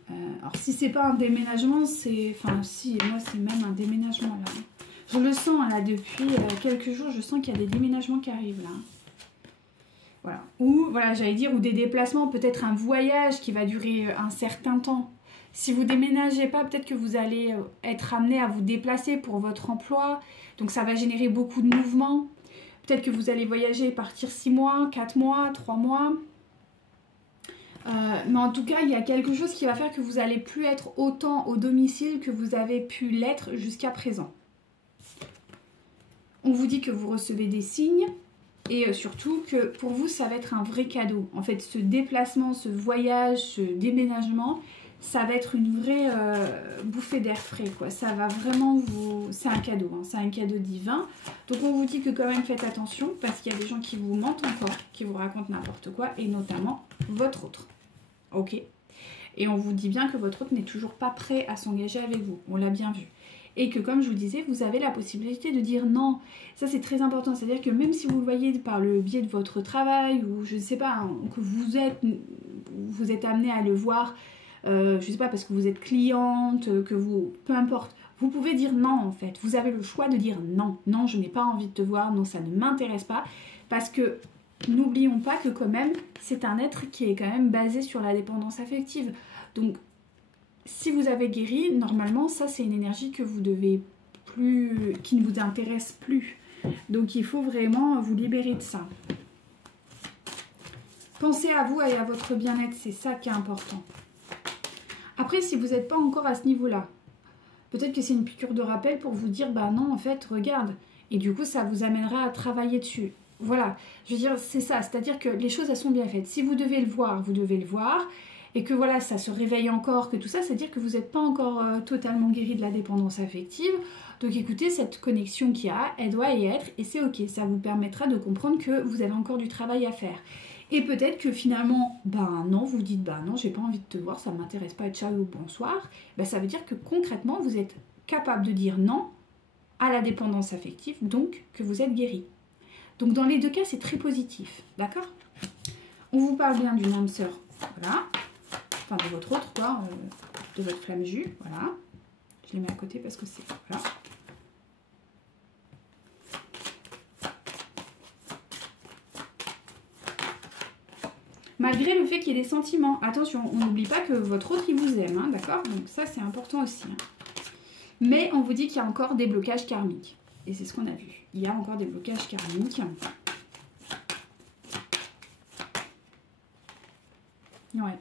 Alors si c'est pas un déménagement, c'est... Enfin si, moi c'est même un déménagement là. Je le sens là depuis quelques jours, je sens qu'il y a des déménagements qui arrivent là. Voilà. Ou, voilà, j'allais dire, ou des déplacements, peut-être un voyage qui va durer un certain temps. Si vous déménagez pas, peut-être que vous allez être amené à vous déplacer pour votre emploi. Donc ça va générer beaucoup de mouvements. Peut-être que vous allez voyager et partir 6 mois, 4 mois, 3 mois. Mais en tout cas, il y a quelque chose qui va faire que vous n'allez plus être autant au domicile que vous avez pu l'être jusqu'à présent. On vous dit que vous recevez des signes et surtout que pour vous, ça va être un vrai cadeau. En fait, ce déplacement, ce voyage, ce déménagement, ça va être une vraie bouffée d'air frais, quoi. Ça va vraiment vous... C'est un cadeau, hein. C'est un cadeau divin. Donc on vous dit que quand même faites attention parce qu'il y a des gens qui vous mentent encore, qui vous racontent n'importe quoi et notamment votre autre. Ok. Et on vous dit bien que votre autre n'est toujours pas prêt à s'engager avec vous. On l'a bien vu. Et que comme je vous disais, vous avez la possibilité de dire non. Ça c'est très important. C'est-à-dire que même si vous le voyez par le biais de votre travail ou je ne sais pas, hein, que vous êtes amené à le voir, je ne sais pas, parce que vous êtes cliente, que vous... Peu importe. Vous pouvez dire non en fait. Vous avez le choix de dire non. Non, je n'ai pas envie de te voir. Non, ça ne m'intéresse pas. Parce que n'oublions pas que quand même, c'est un être qui est quand même basé sur la dépendance affective. Donc, si vous avez guéri, normalement, ça c'est une énergie que vous devez plus, qui ne vous intéresse plus. Donc, il faut vraiment vous libérer de ça. Pensez à vous et à votre bien-être, c'est ça qui est important. Après, si vous n'êtes pas encore à ce niveau-là, peut-être que c'est une piqûre de rappel pour vous dire, bah non, en fait, regarde. Et du coup, ça vous amènera à travailler dessus. Voilà, je veux dire, c'est ça, c'est-à-dire que les choses, elles sont bien faites. Si vous devez le voir, vous devez le voir. Et que voilà, ça se réveille encore, que tout ça, c'est-à-dire que vous n'êtes pas encore totalement guéri de la dépendance affective. Donc écoutez, cette connexion qu'il y a, elle doit y être et c'est ok. Ça vous permettra de comprendre que vous avez encore du travail à faire. Et peut-être que finalement, ben non, vous dites, ben non, j'ai pas envie de te voir, ça ne m'intéresse pas, ciao ou bonsoir. Ben, ça veut dire que concrètement, vous êtes capable de dire non à la dépendance affective, donc que vous êtes guéri. Donc dans les deux cas, c'est très positif, d'accord? On vous parle bien d'une âme sœur, voilà. Enfin, de votre autre, quoi, de votre flamme jus, voilà. Je les mets à côté parce que c'est... Voilà. Malgré le fait qu'il y ait des sentiments. Attention, on n'oublie pas que votre autre, il vous aime, hein, d'accord? Donc ça, c'est important aussi. Hein. Mais on vous dit qu'il y a encore des blocages karmiques. Et c'est ce qu'on a vu. Il y a encore des blocages karmiques. Ouais.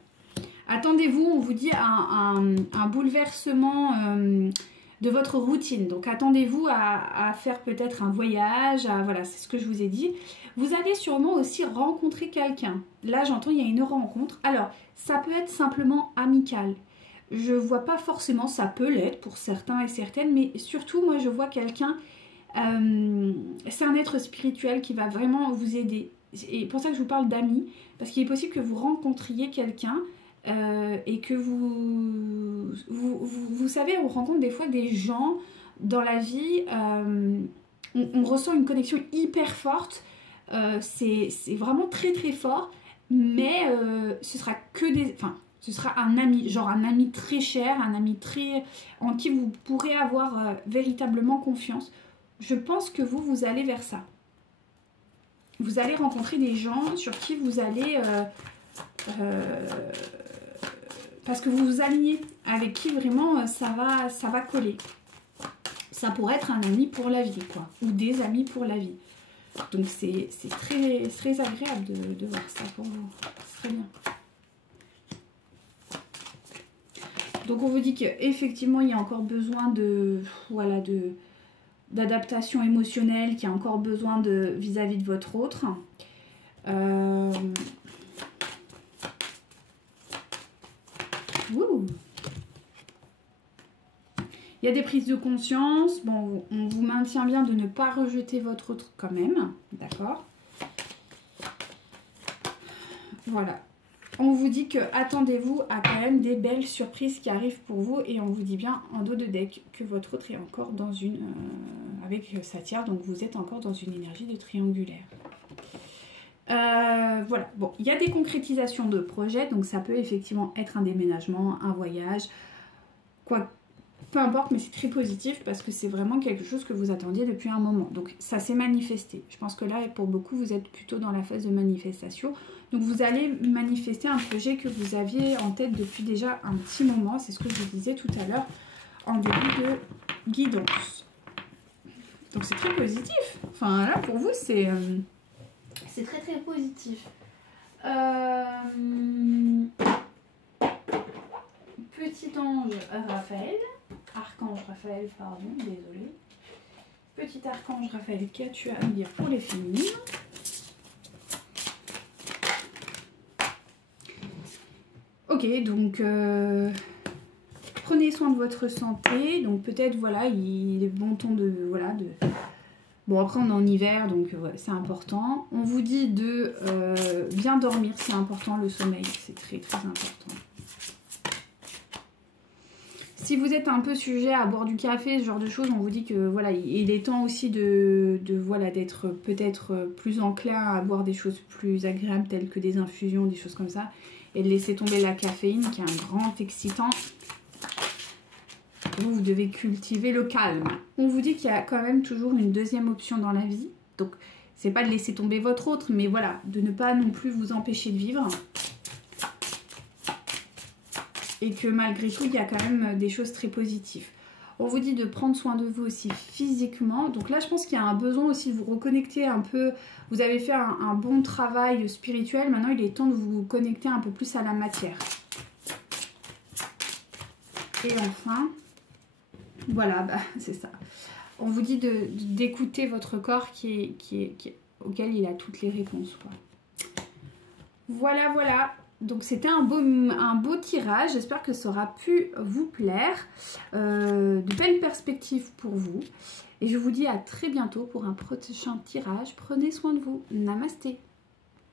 Attendez-vous, on vous dit, un bouleversement de votre routine. Donc, attendez-vous à faire peut-être un voyage. Voilà, c'est ce que je vous ai dit. Vous allez sûrement aussi rencontrer quelqu'un. Là, j'entends, il y a une rencontre. Alors, ça peut être simplement amical. Je vois pas forcément, ça peut l'être pour certains et certaines, mais surtout, moi, je vois quelqu'un... c'est un être spirituel qui va vraiment vous aider. Et pour ça que je vous parle d'amis. Parce qu'il est possible que vous rencontriez quelqu'un... et que vous savez, on rencontre des fois des gens dans la vie, on ressent une connexion hyper forte, c'est vraiment très très fort, mais ce sera que des... Enfin, ce sera un ami, genre un ami très cher, un ami très... en qui vous pourrez avoir véritablement confiance. Je pense que vous allez vers ça. Vous allez rencontrer des gens sur qui vous allez... parce que vous vous alignez, avec qui vraiment ça va coller. Ça pourrait être un ami pour la vie, quoi, ou des amis pour la vie. Donc c'est très agréable de voir ça pour vous. C'est très bien. Donc on vous dit qu'effectivement il y a encore besoin de, voilà, d'adaptation émotionnelle, qu'il y a encore besoin de vis-à-vis de votre autre. Il y a des prises de conscience. Bon, on vous maintient bien de ne pas rejeter votre autre quand même. D'accord? Voilà. On vous dit que attendez-vous à quand même des belles surprises qui arrivent pour vous. Et on vous dit bien en dos de deck que votre autre est encore dans une... avec sa tiare. Donc vous êtes encore dans une énergie de triangulaire. Voilà. Bon, il y a des concrétisations de projets. Donc ça peut effectivement être un déménagement, un voyage. Quoi peu importe, mais c'est très positif parce que c'est vraiment quelque chose que vous attendiez depuis un moment. Donc ça s'est manifesté. Je pense que là, pour beaucoup, vous êtes plutôt dans la phase de manifestation. Donc vous allez manifester un projet que vous aviez en tête depuis déjà un petit moment. C'est ce que je vous disais tout à l'heure en début de guidance. Donc c'est très positif. Enfin là, pour vous, c'est très très positif. Petit ange Raphaël. Archange Raphaël, pardon, désolé. Petit archange Raphaël, qu'as-tu à me dire pour les féminines? Ok, donc prenez soin de votre santé. Donc peut-être, voilà, il est bon ton de... Voilà, de... Bon, après on est en hiver, donc ouais, c'est important. On vous dit de bien dormir, c'est important, le sommeil, c'est très très important. Si vous êtes un peu sujet à boire du café, ce genre de choses, on vous dit que voilà, il est temps aussi voilà, d'être peut-être plus enclin à boire des choses plus agréables telles que des infusions, des choses comme ça, et de laisser tomber la caféine qui est un grand excitant. Vous devez cultiver le calme. On vous dit qu'il y a quand même toujours une deuxième option dans la vie, donc c'est pas de laisser tomber votre autre, mais voilà, de ne pas non plus vous empêcher de vivre. Et que malgré tout, il y a quand même des choses très positives. On vous dit de prendre soin de vous aussi physiquement. Donc là, je pense qu'il y a un besoin aussi de vous reconnecter un peu. Vous avez fait un bon travail spirituel. Maintenant, il est temps de vous connecter un peu plus à la matière. Et enfin, voilà, bah, c'est ça. On vous dit d'écouter votre corps auquel il a toutes les réponses, quoi. Voilà, voilà. Donc c'était un beau tirage, j'espère que ça aura pu vous plaire, de belles perspectives pour vous. Et je vous dis à très bientôt pour un prochain tirage. Prenez soin de vous. Namasté.